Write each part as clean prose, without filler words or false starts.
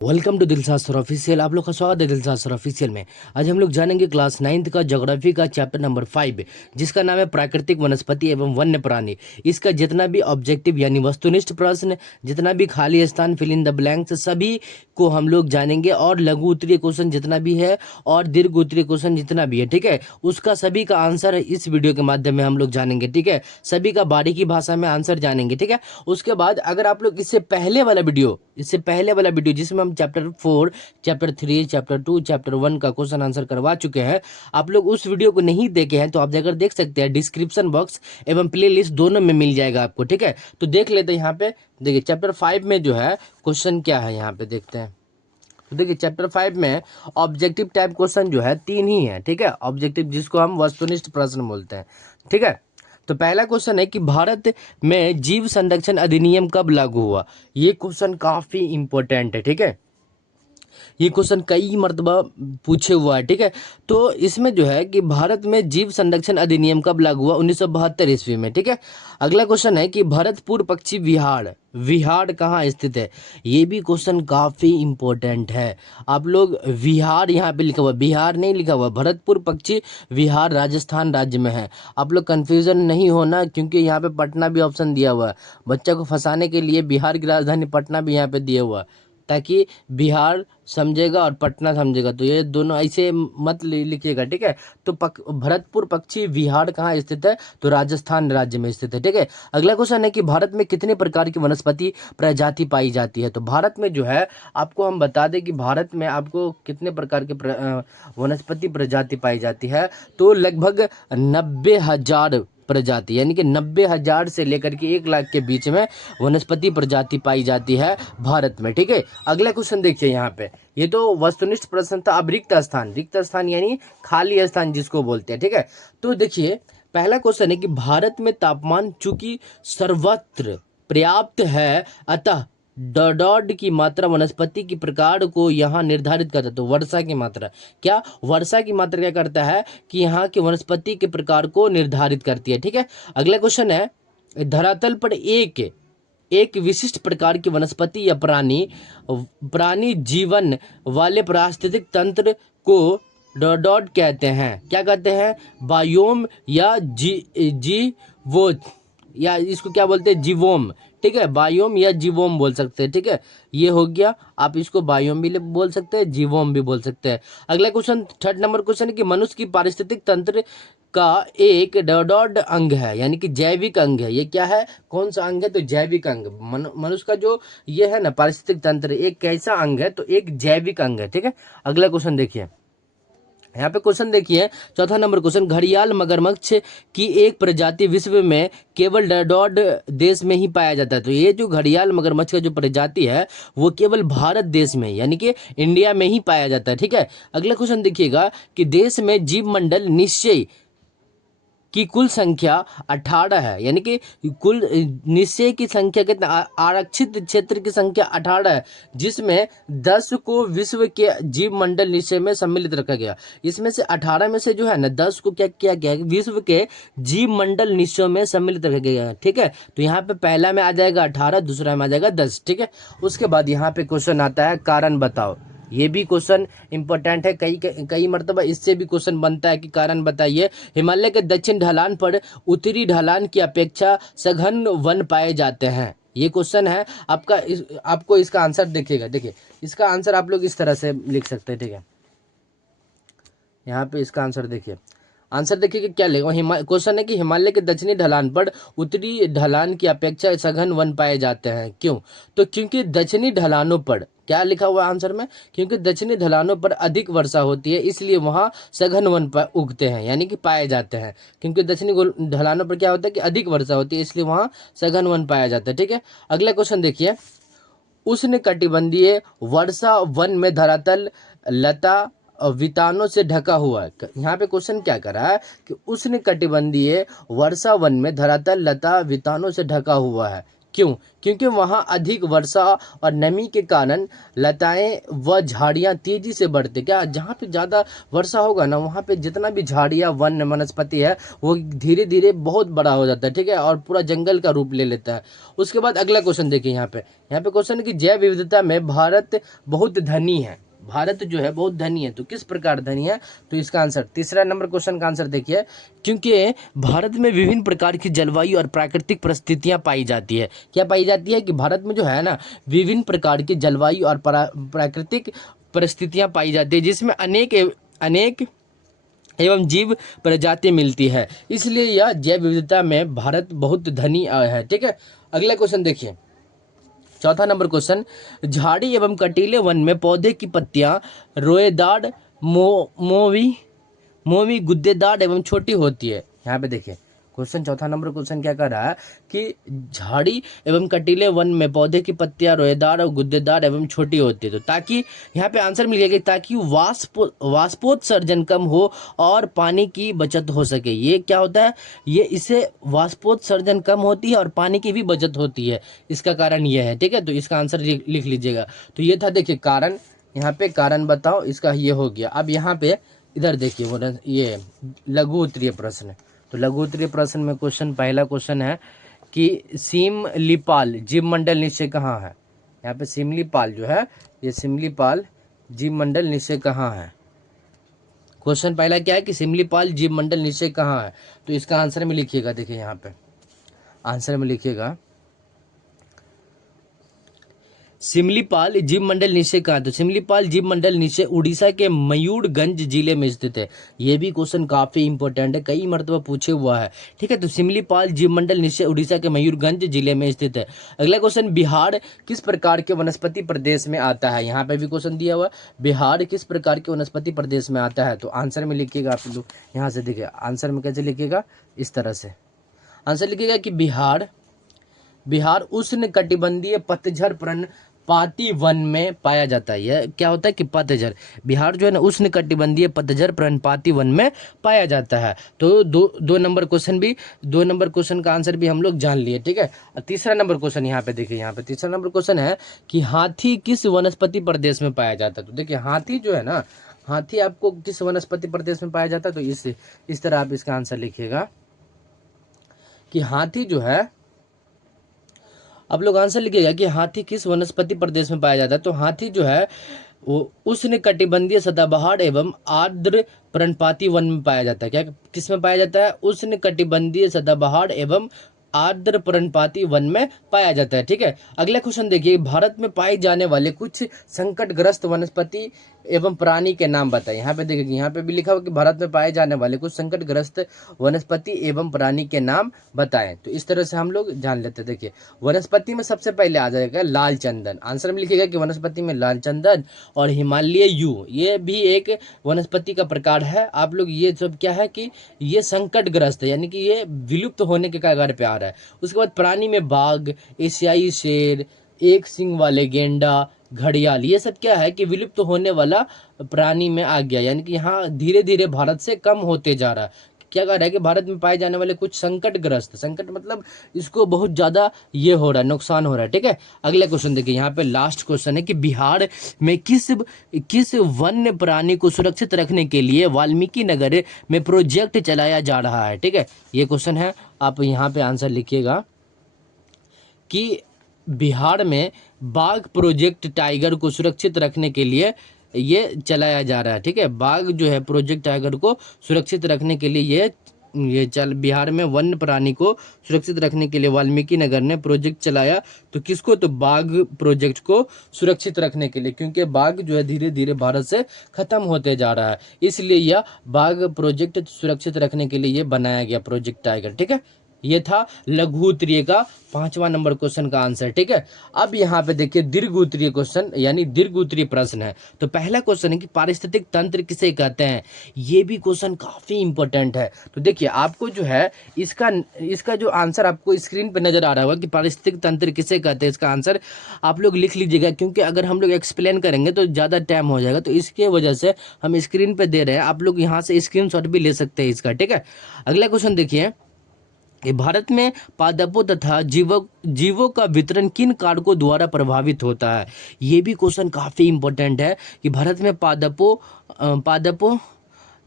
Welcome to Dilsad sir official. आप लोग का स्वागत है दिलसाद सर ऑफिशियल में। आज हम लोग जानेंगे क्लास 9th का ज्योग्राफी का चैप्टर नंबर 5, जिसका नाम है प्राकृतिक वनस्पति एवं वन्य प्राणी। इसका जितना भी ऑब्जेक्टिव यानी वस्तुनिष्ठ प्रश्न, जितना भी खाली स्थान फिल इन द ब्लैंक्स, सभी को हम लोग जानेंगे। और लघु उत्तरीय क्वेश्चन जितना भी है और दीर्घ उत्तरीय क्वेश्चन जितना भी है, ठीक है, उसका सभी का आंसर इस वीडियो के माध्यम में हम लोग जानेंगे। ठीक है, सभी का बारीकी भाषा में आंसर जानेंगे। ठीक है, उसके बाद अगर आप लोग इससे पहले वाला वीडियो जिसमें हम चैप्टर 4, चैप्टर 3, चैप्टर 2, चैप्टर 1 का क्वेश्चन आंसर करवा चुके हैं, आप लोग उस वीडियो को नहीं देखे हैं तो आप जाकर देख सकते हैं। डिस्क्रिप्शन बॉक्स एवं प्लेलिस्ट दोनों में मिल जाएगा आपको। ठीक है, तो देख लेते हैं। यहाँ पे देखिए चैप्टर 5 में जो है क्वेश्चन क्या है, यहाँ पे देखते हैं। तो देखिए चैप्टर 5 में ऑब्जेक्टिव टाइप क्वेश्चन जो है 3 ही है। ठीक है, ऑब्जेक्टिव जिसको हम वस्तुनिष्ठ प्रश्न बोलते हैं। ठीक है, तो पहला क्वेश्चन है कि भारत में जीव संरक्षण अधिनियम कब लागू हुआ। ये क्वेश्चन काफी इंपॉर्टेंट है। ठीक है, ये क्वेश्चन कई मर्तबा पूछे हुआ है। ठीक है, तो इसमें जो है कि भारत में जीव संरक्षण अधिनियम कब लागू हुआ, 1972 ईस्वी में। ठीक है, अगला क्वेश्चन है कि भरतपुर पक्षी विहार विहार कहाँ स्थित है। ये भी क्वेश्चन काफी इंपॉर्टेंट है। आप लोग विहार यहाँ पे लिखा हुआ, बिहार नहीं लिखा हुआ, भरतपुर पक्षी विहार राजस्थान राज्य में है। आप लोग कंफ्यूजन नहीं होना, क्योंकि यहाँ पे पटना भी ऑप्शन दिया हुआ है। बच्चा को फंसाने के लिए बिहार की राजधानी पटना भी यहाँ पे दिया हुआ है, ताकि बिहार समझेगा और पटना समझेगा, तो ये दोनों ऐसे मत लिखिएगा। ठीक है, तो भरतपुर पक्षी विहार कहाँ स्थित है, तो राजस्थान राज्य में स्थित है। ठीक है, अगला क्वेश्चन है कि भारत में कितने प्रकार की वनस्पति प्रजाति पाई जाती है। तो भारत में जो है आपको हम बता दें कि भारत में आपको कितने प्रकार के वनस्पति प्रजाति पाई जाती है, तो लगभग 90,000 प्रजाति, यानी कि 90,000 से लेकर के 1 लाख के बीच में वनस्पति प्रजाति पाई जाती है भारत में। ठीक है, अगला क्वेश्चन देखिए। यहाँ पे ये तो वस्तुनिष्ठ प्रश्न था। अब रिक्त स्थान यानी खाली स्थान जिसको बोलते हैं। ठीक है, तो देखिए पहला क्वेश्चन है कि भारत में तापमान चूंकि सर्वत्र पर्याप्त है, अतः डॉड की मात्रा वनस्पति की प्रकार को यहाँ निर्धारित करता है। तो वर्षा की मात्रा, क्या वर्षा की मात्रा क्या करता है कि यहाँ के वनस्पति के प्रकार को निर्धारित करती है। ठीक है, अगला क्वेश्चन है धरातल पर एक विशिष्ट प्रकार की वनस्पति या प्राणी जीवन वाले पारिस्थितिक तंत्र को डॉट कहते हैं। क्या कहते हैं, बायोम या जीवो, या इसको क्या बोलते हैं, जीवोम। ठीक है, बायोम या जीवोम बोल सकते हैं। ठीक है, ये हो गया। आप इसको बायोम भी बोल सकते हैं, जीवोम भी बोल सकते हैं। अगला क्वेश्चन, 3rd नंबर क्वेश्चन है कि मनुष्य की पारिस्थितिक तंत्र का एक डॉड अंग है, यानी कि जैविक अंग है। ये क्या है, कौन सा अंग है, तो जैविक अंग। मनुष्य का जो ये है ना पारिस्थितिक तंत्र, एक कैसा अंग है, तो एक जैविक अंग है। ठीक है, अगला क्वेश्चन देखिए। यहाँ पे क्वेश्चन देखिए 4था नंबर क्वेश्चन, घड़ियाल मगरमच्छ की एक प्रजाति विश्व में केवल डॉड देश में ही पाया जाता है। तो ये जो घड़ियाल मगरमच्छ का जो प्रजाति है वो केवल भारत देश में यानी कि इंडिया में ही पाया जाता है। ठीक है, अगला क्वेश्चन देखिएगा कि देश में जीव मंडल निश्चय की कुल संख्या 18 है, यानी कि कुल निश्चय की संख्या कितना, आरक्षित क्षेत्र की संख्या 18 है, जिसमें 10 को विश्व के जीव मंडल निश्चय में सम्मिलित रखा गया। इसमें से 18 में से जो है ना 10 को क्या किया गया, विश्व के जीव मंडल निश्चय में सम्मिलित रखा गया। ठीक है, तो यहाँ पे पहला में आ जाएगा 18, दूसरा में आ जाएगा 10। ठीक है, उसके बाद यहाँ पे क्वेश्चन आता है कारण बताओ। ये भी क्वेश्चन इंपॉर्टेंट है, कई मर्तबा इससे भी क्वेश्चन बनता है कि कारण बताइए। हिमालय के दक्षिण ढलान पर उत्तरी ढलान की अपेक्षा सघन वन पाए जाते हैं। ये क्वेश्चन है आपका। आपको इसका आंसर देखिएगा। देखिए इसका आंसर आप लोग इस तरह से लिख सकते हैं। ठीक है, यहाँ पे इसका आंसर देखिए। आंसर देखिए कि क्या लेगा। क्वेश्चन है कि हिमालय के दक्षिणी ढलान पर उत्तरी ढलान की अपेक्षा सघन वन पाए जाते हैं। क्यों, तो क्योंकि दक्षिणी ढलानों पर, क्या लिखा हुआ आंसर में, क्योंकि दक्षिणी ढलानों पर अधिक वर्षा होती है, इसलिए वहां सघन वन उगते हैं, यानी कि पाए जाते हैं। क्योंकि दक्षिणी ढलानों पर क्या होता है कि अधिक वर्षा होती है, इसलिए वहां सघन वन पाया जाता है। ठीक है, अगला क्वेश्चन देखिए, उष्णकटिबंधीय वर्षा वन में धरातल लता वितानों से ढका हुआ है। यहाँ पे क्वेश्चन क्या कर रहा है कि उष्णकटिबंधीय वर्षा वन में धरातल लता वितानों से ढका हुआ है। क्यों? क्योंकि वहाँ अधिक वर्षा और नमी के कारण लताएं व झाड़ियाँ तेजी से बढ़ते। क्या जहाँ पे ज़्यादा वर्षा होगा ना, वहाँ पे जितना भी झाड़ियाँ वन वनस्पति है वो धीरे धीरे बहुत बड़ा हो जाता है, ठीक है, और पूरा जंगल का रूप ले लेता है। उसके बाद अगला क्वेश्चन देखिए, यहाँ पे क्वेश्चन है कि जैव विविधता में भारत बहुत धनी है। भारत जो है बहुत धनी है, तो किस प्रकार धनी है? तो इसका आंसर, तीसरा नंबर क्वेश्चन का आंसर देखिए, क्योंकि भारत में विभिन्न प्रकार की जलवायु और प्राकृतिक परिस्थितियां पाई जाती है। क्या पाई जाती है? कि भारत में जो है ना, विभिन्न प्रकार की जलवायु और प्राकृतिक परिस्थितियां पाई जाती है, जिसमें अनेक एवं जीव प्रजाति मिलती है, इसलिए यह जैव विविधता में भारत बहुत धनी है, ठीक है। अगला क्वेश्चन देखिए, चौथा नंबर क्वेश्चन, झाड़ी एवं कटीले वन में पौधे की पत्तियां रोएदार, मोवी मोवी गुद्देदार एवं छोटी होती है। यहाँ पे देखिए क्वेश्चन, चौथा नंबर क्वेश्चन क्या कर रहा है कि झाड़ी एवं कटीले वन में पौधे की पत्तियां रोएदार और गुद्देदार एवं छोटी होती है। तो ताकि यहाँ पे आंसर मिलेगा कि ताकि वाष्पोत्सर्जन कम हो और पानी की बचत हो सके। ये क्या होता है? ये इससे वाष्पोत्सर्जन कम होती है और पानी की भी बचत होती है, इसका कारण ये है, ठीक है। तो इसका आंसर लिख लीजिएगा। तो ये था, देखिए कारण, यहाँ पे कारण बताओ, इसका ये हो गया। अब यहाँ पे इधर देखिए, वो ये लघु उत्तरीय प्रश्न है। तो लघु उत्तरीय प्रश्न में क्वेश्चन, पहला क्वेश्चन है कि सिमलीपाल जीव मंडल निश्चय कहाँ है? यहाँ पे सिमलीपाल जो है, ये सिमलीपाल जीव मंडल निश्चय कहाँ है? क्वेश्चन पहला क्या है कि सिमलीपाल जीव मंडल निश्चय कहाँ है? तो इसका आंसर में लिखिएगा, देखिए यहाँ पे आंसर में लिखिएगा सिमलीपाल जीव मंडल निश्चय कहाँ? तो सिमलीपाल जीव मंडल निश्चय उड़ीसा के मयूरगंज जिले में स्थित है। ये भी क्वेश्चन काफी इंपॉर्टेंट है, कई मरतबा पूछे हुआ है, ठीक है। तो सिमलीपाल जीव मंडल निश्चय उड़ीसा के मयूरगंज जिले में स्थित है। अगला क्वेश्चन, बिहार किस प्रकार के वनस्पति प्रदेश में आता है? यहाँ पे भी क्वेश्चन दिया हुआ, बिहार किस प्रकार के वनस्पति प्रदेश में आता है? तो आंसर में लिखिएगा आप लोग, यहाँ से देखिए आंसर में कैसे लिखिएगा, इस तरह से आंसर लिखिएगा कि बिहार उष्ण कटिबंधीय पतझड़ पर्णपाती वन में पाया जाता है। यह क्या होता है कि पतझड़, बिहार जो है ना उष्ण कटिबंधीय पतझड़ पर्णपाती वन में पाया जाता है। तो दो नंबर क्वेश्चन का आंसर भी हम लोग जान लिए, ठीक है। तीसरा नंबर क्वेश्चन यहाँ पे देखिए, यहाँ पे तीसरा नंबर क्वेश्चन है कि हाथी किस वनस्पति प्रदेश में पाया जाता है? तो देखिए हाथी जो है ना, हाथी आपको किस वनस्पति प्रदेश में पाया जाता है? तो इस तरह आप इसका आंसर लिखिएगा कि हाथी जो है, आप लोग आंसर लिखिएगा कि हाथी किस वनस्पति प्रदेश में पाया जाता है। तो हाथी जो है वो उष्ण कटिबंधीय सदाबहार एवं आर्द्र पर्णपाती वन में पाया जाता है। क्या किस में पाया जाता है? उष्ण कटिबंधीय सदाबहार एवं आर्द्र पर्णपाती वन में पाया जाता है, ठीक है। अगला क्वेश्चन देखिए, भारत में पाए जाने वाले कुछ संकटग्रस्त वनस्पति एवं प्राणी के नाम बताएं। यहाँ पे देखिए, यहाँ पे भी लिखा हुआ कि भारत में पाए जाने वाले कुछ संकटग्रस्त वनस्पति एवं प्राणी के नाम बताएं। तो इस तरह से हम लोग जान लेते हैं। देखिए वनस्पति में सबसे पहले आ जाएगा लाल चंदन। आंसर में लिखिएगा कि वनस्पति में लाल चंदन और हिमालय यू, ये भी एक वनस्पति का प्रकार है। आप लोग ये सब क्या है कि ये संकटग्रस्त है, यानी कि ये विलुप्त होने के कगार पे आ रहा है। उसके बाद प्राणी में बाघ, एशियाई शेर, एक सींग वाले गेंडा, घड़ियाल, ये सब क्या है कि विलुप्त होने वाला प्राणी में आ गया, यानी कि यहाँ धीरे धीरे भारत से कम होते जा रहा है। क्या कह रहा है कि भारत में पाए जाने वाले कुछ संकटग्रस्त, संकट मतलब इसको बहुत ज़्यादा ये हो रहा है, नुकसान हो रहा है, ठीक है। अगला क्वेश्चन देखिए, यहाँ पे लास्ट क्वेश्चन है कि बिहार में किस वन्य प्राणी को सुरक्षित रखने के लिए वाल्मीकि नगर में प्रोजेक्ट चलाया जा रहा है, ठीक है। ये क्वेश्चन है, आप यहाँ पे आंसर लिखिएगा कि बिहार में बाघ प्रोजेक्ट टाइगर को सुरक्षित रखने के लिए ये चलाया जा रहा है, ठीक है। बाघ जो है प्रोजेक्ट टाइगर को सुरक्षित रखने के लिए बिहार में वन्य प्राणी को सुरक्षित रखने के लिए वाल्मीकि नगर ने प्रोजेक्ट चलाया। तो किसको? तो बाघ प्रोजेक्ट को सुरक्षित रखने के लिए, क्योंकि बाघ जो है धीरे धीरे भारत से खत्म होते जा रहा है, इसलिए यह बाघ प्रोजेक्ट सुरक्षित रखने के लिए ये बनाया गया प्रोजेक्ट टाइगर, ठीक है। ये था लघु उत्तरीय का 5वां नंबर क्वेश्चन का आंसर, ठीक है। अब यहाँ पे देखिए दीर्घ उत्तरीय क्वेश्चन यानी दीर्घ उत्तरीय प्रश्न है। तो पहला क्वेश्चन है कि पारिस्थितिक तंत्र किसे कहते हैं? ये भी क्वेश्चन काफी इंपॉर्टेंट है। तो देखिए आपको जो है इसका जो आंसर आपको स्क्रीन पे नजर आ रहा होगा कि पारिस्थितिक तंत्र किसे कहते हैं, इसका आंसर आप लोग लिख लीजिएगा, क्योंकि अगर हम लोग एक्सप्लेन करेंगे तो ज़्यादा टाइम हो जाएगा, तो इसके वजह से हम स्क्रीन पे दे रहे हैं, आप लोग यहाँ से स्क्रीनशॉट भी ले सकते हैं इसका, ठीक है। अगला क्वेश्चन देखिए ये भारत में पादपों तथा जीवों का वितरण किन कारकों द्वारा प्रभावित होता है। ये भी क्वेश्चन काफ़ी इंपॉर्टेंट है कि भारत में पादपों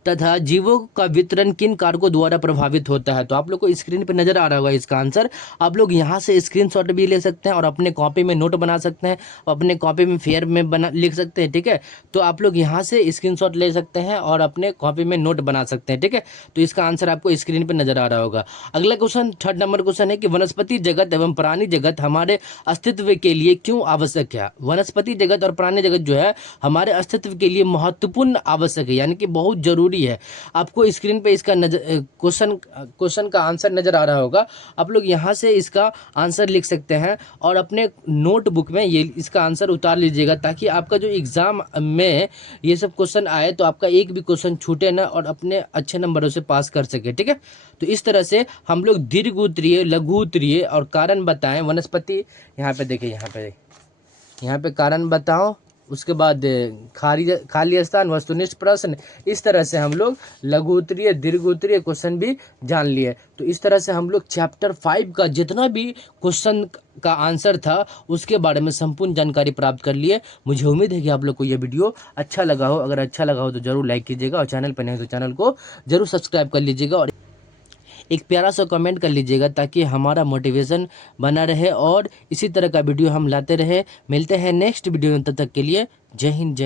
तथा जीवों का वितरण किन कारकों द्वारा प्रभावित होता है। तो आप लोग को स्क्रीन पे नजर आ रहा होगा इसका आंसर। आप लोग यहाँ से स्क्रीनशॉट भी ले सकते हैं और अपने कॉपी में नोट बना सकते हैं, अपने कॉपी में फेयर में बना लिख सकते हैं, ठीक है। तो आप लोग यहाँ से स्क्रीनशॉट ले सकते हैं और अपने कॉपी में नोट बना सकते हैं, ठीक है। तो इसका आंसर आपको स्क्रीन पर नजर आ रहा होगा। अगला क्वेश्चन 3rd नंबर क्वेश्चन है कि वनस्पति जगत एवं प्राणी जगत हमारे अस्तित्व के लिए क्यों आवश्यक है। वनस्पति जगत और प्राणी जगत जो है हमारे अस्तित्व के लिए महत्वपूर्ण आवश्यक है, यानी कि बहुत जरूरी है। आपको स्क्रीन पे इसका क्वेश्चन का आंसर नजर आ रहा होगा। आप लोग यहाँ से इसका आंसर लिख सकते हैं और अपने नोटबुक में ये इसका आंसर उतार लीजिएगा, ताकि आपका जो एग्जाम में ये सब क्वेश्चन आए तो आपका एक भी क्वेश्चन छूटे ना और अपने अच्छे नंबरों से पास कर सके, ठीक है। तो इस तरह से हम लोग दीर्घ उत्तरीय, लघु उत्तरीय और कारण बताएं वनस्पति, यहाँ पे देखिए, यहाँ पे कारण बताओ, उसके बाद खाली स्थान, वस्तुनिष्ठ प्रश्न, इस तरह से हम लोग लघु उत्तरीय, दीर्घ उत्तरीय क्वेश्चन भी जान लिए। तो इस तरह से हम लोग चैप्टर 5 का जितना भी क्वेश्चन का आंसर था उसके बारे में संपूर्ण जानकारी प्राप्त कर लिए। मुझे उम्मीद है कि आप लोग को यह वीडियो अच्छा लगा हो। अगर अच्छा लगा हो तो जरूर लाइक कीजिएगा और चैनल पर नहीं तो चैनल को जरूर सब्सक्राइब कर लीजिएगा और एक प्यारा सा कमेंट कर लीजिएगा, ताकि हमारा मोटिवेशन बना रहे और इसी तरह का वीडियो हम लाते रहे। मिलते हैं नेक्स्ट वीडियो में, तब तक के लिए जय हिंद, जय।